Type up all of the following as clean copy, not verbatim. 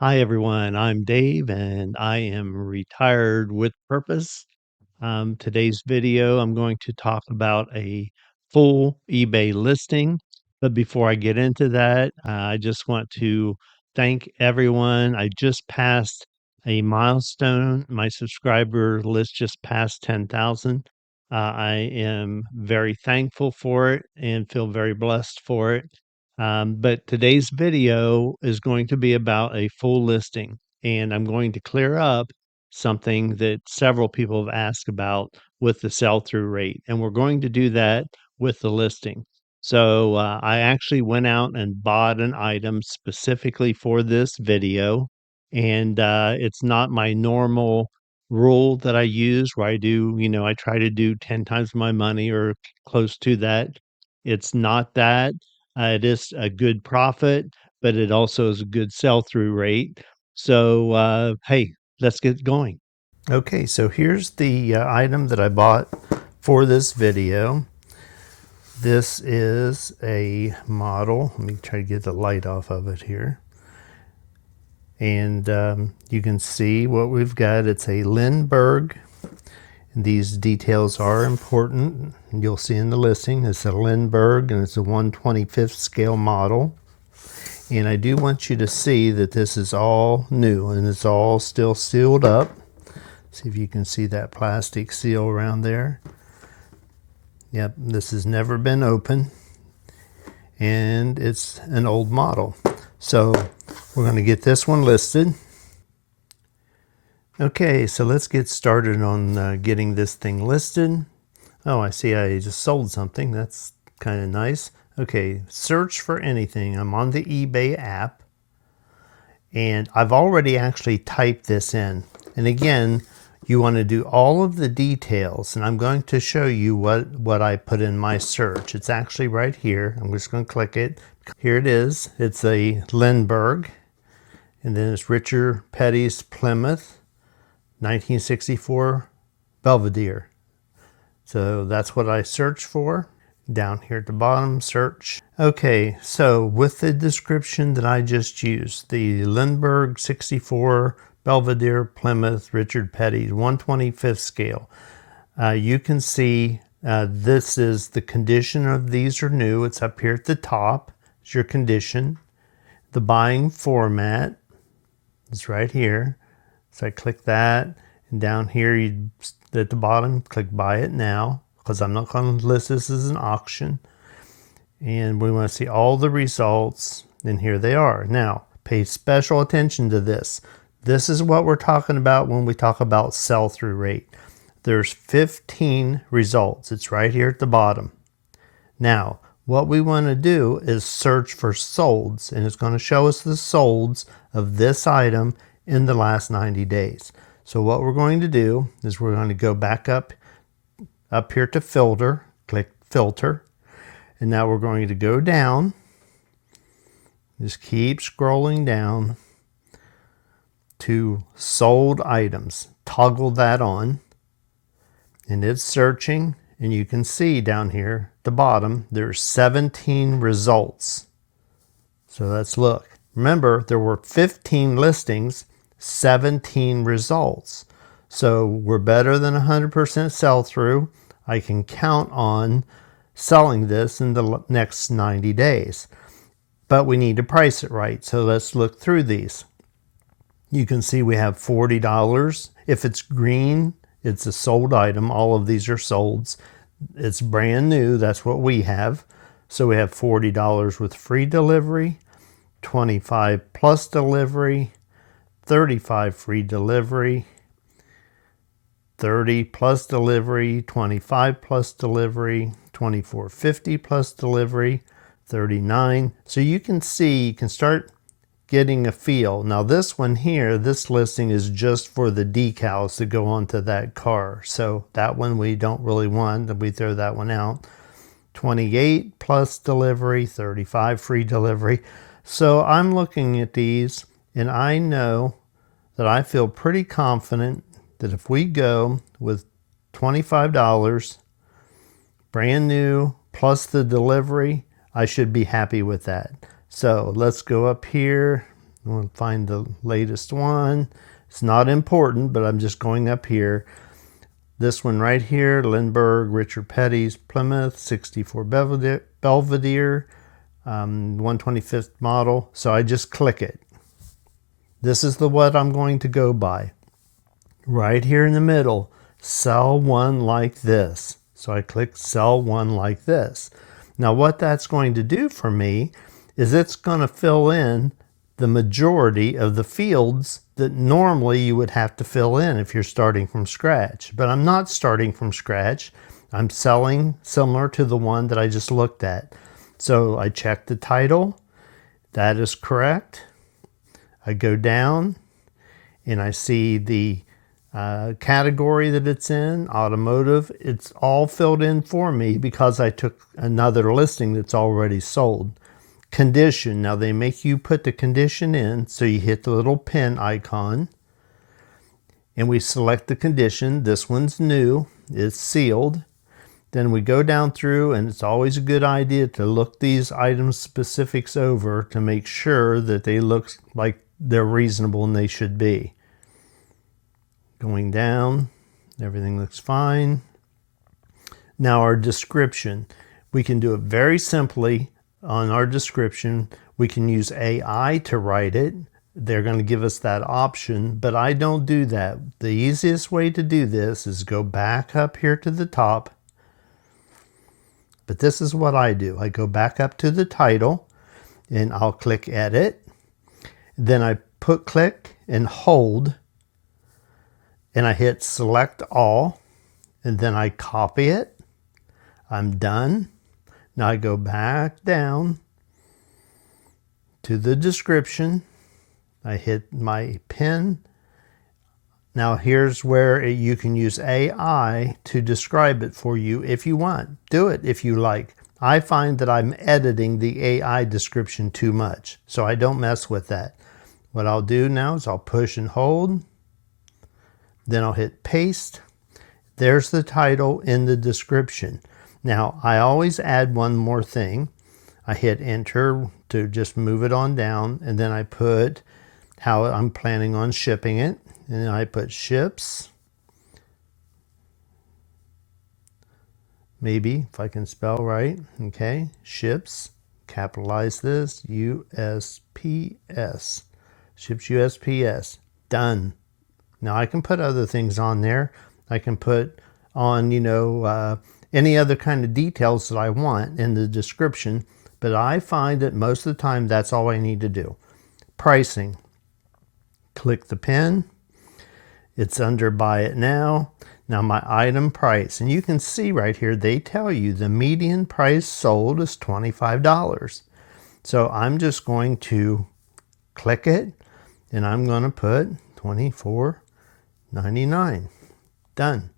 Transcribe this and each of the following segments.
Hi, everyone. I'm Dave, and I am retired with purpose. Today's video, I'm going to talk about a full eBay listing. But before I get into that, I just want to thank everyone. I just passed a milestone. My subscriber list just passed 10,000. I am very thankful for it and feel very blessed for it. But today's video is going to be about a full listing, and I'm going to clear up something that several people have asked about with the sell-through rate, and we're going to do that with the listing. So I actually went out and bought an item specifically for this video, and it's not my normal rule that I use where I try to do 10 times my money or close to that. It's not that. It is a good profit, but it also is a good sell-through rate. So, hey, let's get going. Okay, so here's the item that I bought for this video. This is a model. Let me try to get the light off of it here. And you can see what we've got. It's a Lindbergh. These details are important. You'll see in the listing. It's a Lindbergh, and it's a 1/25th scale model. And I do want you to see that this is all new and it's all still sealed up. See if you can see that plastic seal around there. Yep, this has never been opened, and it's an old model. So we're going to get this one listed. Okay, so let's get started on getting this thing listed. Oh, I see I just sold something. That's kind of nice. Okay, search for anything. I'm on the eBay app, and I've already actually typed this in. And again, you want to do all of the details, and I'm going to show you what I put in my search. It's actually right here. I'm just going to click it. Here it is. It's a Lindbergh, and then it's Richard Petty's Plymouth 1964 Belvedere. So that's what I searched for. Down here at the bottom, search. Okay, so with the description that I just used, the Lindbergh 64 Belvedere Plymouth Richard Petty 1/25th scale, you can see this is the condition of these are new. It's up here at the top. It's your condition. The buying format is right here. So I click that, and down here at the bottom, click buy it now, because I'm not going to list this as an auction. And we want to see all the results, and here they are. Now, pay special attention to this. This is what we're talking about when we talk about sell-through rate. There's 15 results. It's right here at the bottom. Now, what we want to do is search for solds, and it's going to show us the solds of this item in the last 90 days. So what we're going to do is we're going to go back up here to filter, click filter, and now we're going to go down. Just keep scrolling down to sold items. Toggle that on, and it's searching, and you can see down here at the bottom there's 17 results. So let's look. Remember, there were 15 listings, 17 results. So we're better than 100% sell through. I can count on selling this in the next 90 days. But we need to price it right. So let's look through these. You can see we have $40. If it's green, it's a sold item. All of these are solds. It's brand new. That's what we have. So we have $40 with free delivery, 25 plus delivery, 35 free delivery, 30 plus delivery, 25 plus delivery, 24.50 plus delivery, 39. So you can see, you can start getting a feel. Now this one here, this listing is just for the decals to go onto that car. So that one we don't really want, we throw that one out. 28 plus delivery, 35 free delivery. So I'm looking at these, and I know that I feel pretty confident that if we go with $25, brand new, plus the delivery, I should be happy with that. So let's go up here. I want to find the latest one. It's not important, but I'm just going up here. This one right here, Lindbergh, Richard Petty's Plymouth, 64 Belvedere, 125th model. So I just click it. This is the what I'm going to go by. Right here in the middle, sell one like this. So I click sell one like this. Now what that's going to do for me is it's going to fill in the majority of the fields that normally you would have to fill in if you're starting from scratch. But I'm not starting from scratch. I'm selling similar to the one that I just looked at. So I check the title. That is correct. I go down and I see the category that it's in, automotive. It's all filled in for me because I took another listing that's already sold. Condition, now they make you put the condition in, so you hit the little pen icon and we select the condition. This one's new, it's sealed. Then we go down through, and it's always a good idea to look these item specifics over to make sure that they look like they're reasonable and they should be. Going down, everything looks fine. Now our description, we can do it very simply. On our description, we can use AI to write it. They're going to give us that option, but I don't do that. The easiest way to do this is go back up here to the top. But this is what I do. I go back up to the title and I'll click edit. Then I click and hold and I hit select all and then I copy it. I'm done. Now I go back down to the description. I hit my pen. Now here's where you can use AI to describe it for you if you want. Do it if you like. I find that I'm editing the AI description too much, so I don't mess with that. What I'll do now is I'll push and hold. Then I'll hit paste. There's the title in the description. Now, I always add one more thing. I hit enter to just move it on down, and then I put how I'm planning on shipping it. And then I put ships. Maybe, if I can spell right. Okay, ships. Capitalize this, USPS. Ships USPS. Done. Now I can put other things on there. I can put on, any other kind of details that I want in the description, but I find that most of the time that's all I need to do. Pricing. Click the pen. It's under buy it now. Now my item price, and you can see right here, they tell you the median price sold is $25. So I'm just going to click it and I'm going to put $24.99. Done.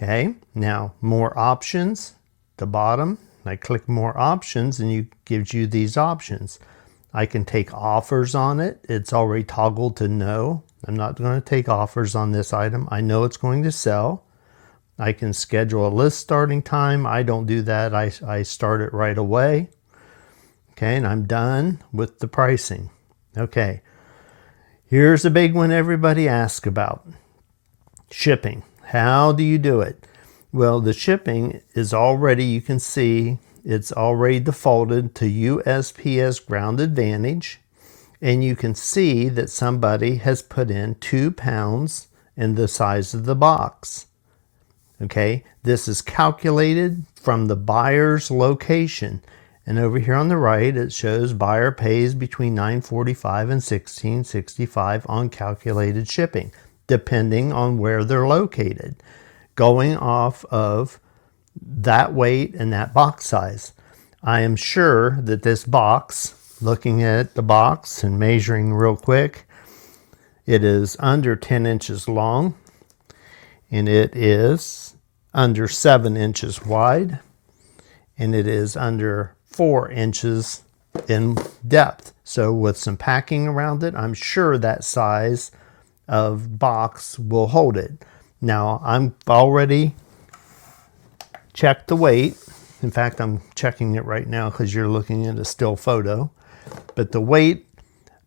Okay, now more options, the bottom, I click more options and it gives you these options. I can take offers on it. It's already toggled to no. I'm not going to take offers on this item. I know it's going to sell. I can schedule a list starting time. I don't do that. I start it right away. Okay, and I'm done with the pricing. Okay, here's a big one everybody asks about. Shipping. How do you do it? Well, the shipping is already, you can see, it's already defaulted to USPS Ground Advantage. And you can see that somebody has put in 2 pounds in the size of the box. Okay, this is calculated from the buyer's location. And over here on the right, it shows buyer pays between $9.45 and $16.65 on calculated shipping, depending on where they're located, going off of that weight and that box size. I am sure that this box, looking at the box and measuring real quick, it is under 10 inches long and it is under 7 inches wide and it is under 4 inches in depth. So with some packing around it, I'm sure that size of box will hold it. Now I'm already checked the weight. In fact, I'm checking it right now because you're looking at a still photo. But the weight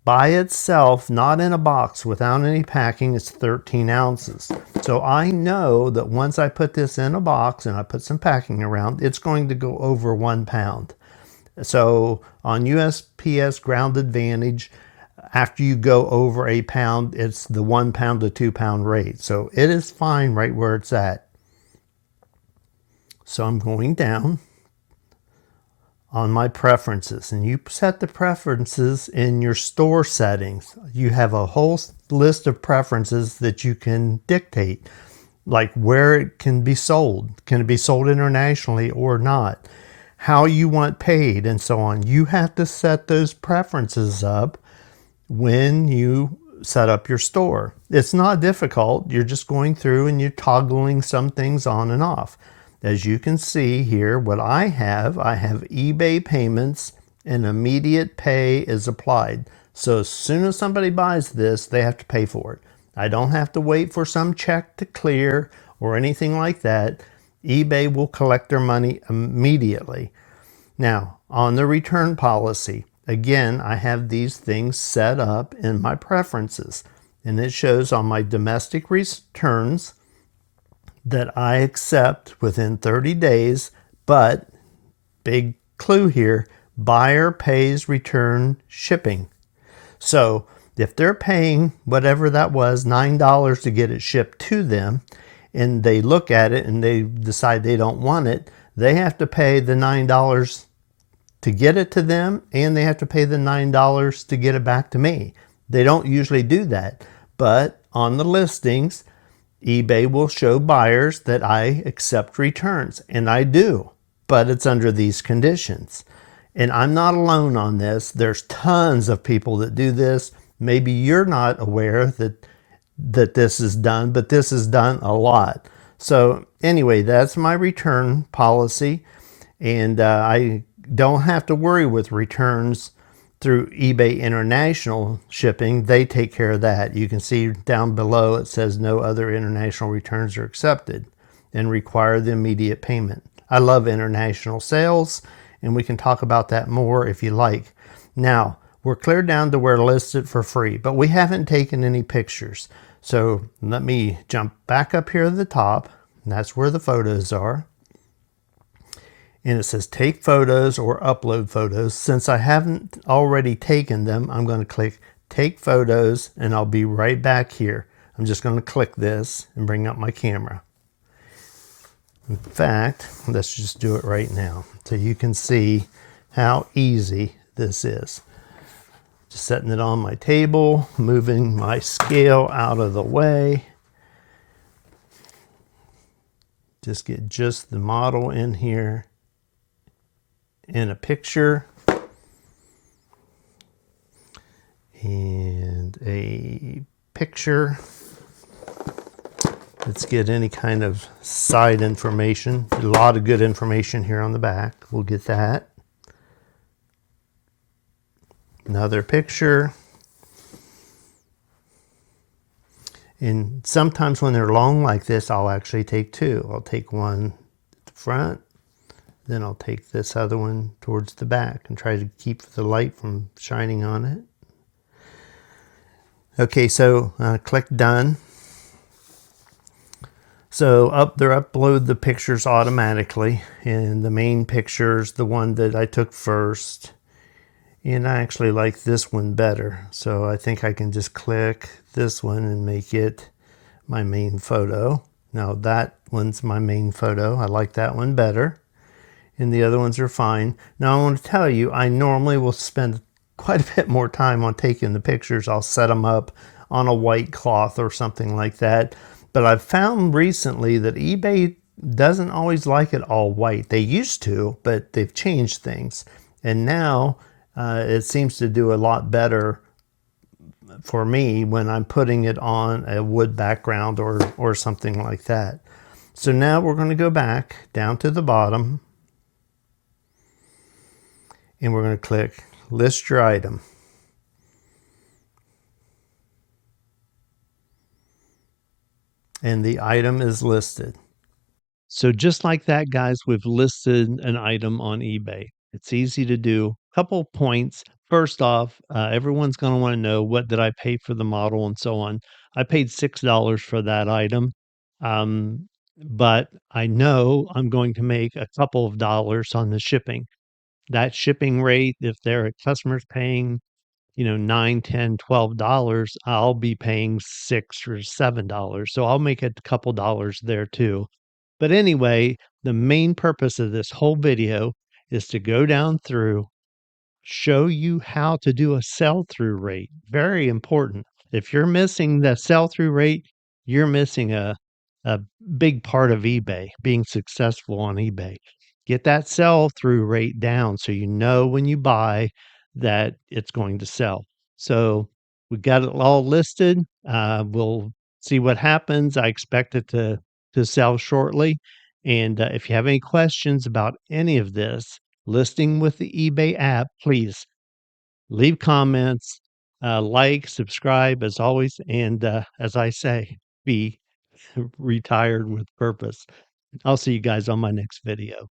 By itself, not in a box without any packing, it's 13 ounces. So I know that once I put this in a box and I put some packing around, it's going to go over 1 pound. So on USPS Ground Advantage, after you go over a pound, it's the 1 pound to 2 pound rate. So it is fine right where it's at. So I'm going down on my preferences, and you set the preferences in your store settings. You have a whole list of preferences that you can dictate, like where it can be sold. Can it be sold internationally or not? How you want paid and so on. You have to set those preferences up when you set up your store. It's not difficult. You're just going through and you're toggling some things on and off. As you can see here, what I have eBay payments and immediate pay is applied. So as soon as somebody buys this, they have to pay for it. I don't have to wait for some check to clear or anything like that. eBay will collect their money immediately. Now, on the return policy, again, I have these things set up in my preferences, and it shows on my domestic returns that I accept within 30 days, but big clue here, buyer pays return shipping. So if they're paying whatever that was, $9 to get it shipped to them, and they look at it and they decide they don't want it, they have to pay the $9 to get it to them, and they have to pay the $9 to get it back to me. They don't usually do that, but on the listings, eBay will show buyers that I accept returns, and I do, but it's under these conditions. And I'm not alone on this. There's tons of people that do this. Maybe you're not aware that this is done, but this is done a lot. So anyway, that's my return policy, and I don't have to worry with returns through eBay International Shipping. They take care of that. You can see down below it says no other international returns are accepted and require the immediate payment. I love international sales, and we can talk about that more if you like. Now, we're clear down to where listed for free, but we haven't taken any pictures. So let me jump back up here at the top, and that's where the photos are. And it says take photos or upload photos. Since I haven't already taken them, I'm going to click take photos, and I'll be right back here. I'm just going to click this and bring up my camera. In fact, let's just do it right now so you can see how easy this is. Just setting it on my table, moving my scale out of the way. Just get just the model in here in a picture and a picture. Let's get any kind of side information. A lot of good information here on the back. We'll get that. Another picture. And sometimes when they're long like this, I'll actually take two. I'll take one at the front, then I'll take this other one towards the back and try to keep the light from shining on it. Okay, so click done. So they upload the pictures automatically, and the main picture's the one that I took first. And I actually like this one better. So I think I can just click this one and make it my main photo. Now that one's my main photo. I like that one better. And the other ones are fine. Now I want to tell you, I normally will spend quite a bit more time on taking the pictures. I'll set them up on a white cloth or something like that. But I've found recently that eBay doesn't always like it all white. They used to, but they've changed things. And now it seems to do a lot better for me when I'm putting it on a wood background or something like that. So now we're going to go back down to the bottom, and we're going to click list your item. And the item is listed. So just like that, guys, we've listed an item on eBay. It's easy to do. Couple points. First off, everyone's gonna wanna know what did I pay for the model and so on. I paid $6 for that item, um, but I know I'm going to make a couple of dollars on the shipping. That shipping rate, if there are customers paying, 9, 10, $12, I'll be paying 6 or $7. So I'll make a couple dollars there too. But anyway, the main purpose of this whole video is to go down through, show you how to do a sell-through rate. Very important. If you're missing the sell-through rate, you're missing a big part of eBay, being successful on eBay. Get that sell-through rate down so you know when you buy that it's going to sell. So we got it all listed. We'll see what happens. I expect it to sell shortly. And if you have any questions about any of this, listing with the eBay app, please leave comments, like, subscribe as always, and as I say, be retired with purpose. I'll see you guys on my next video.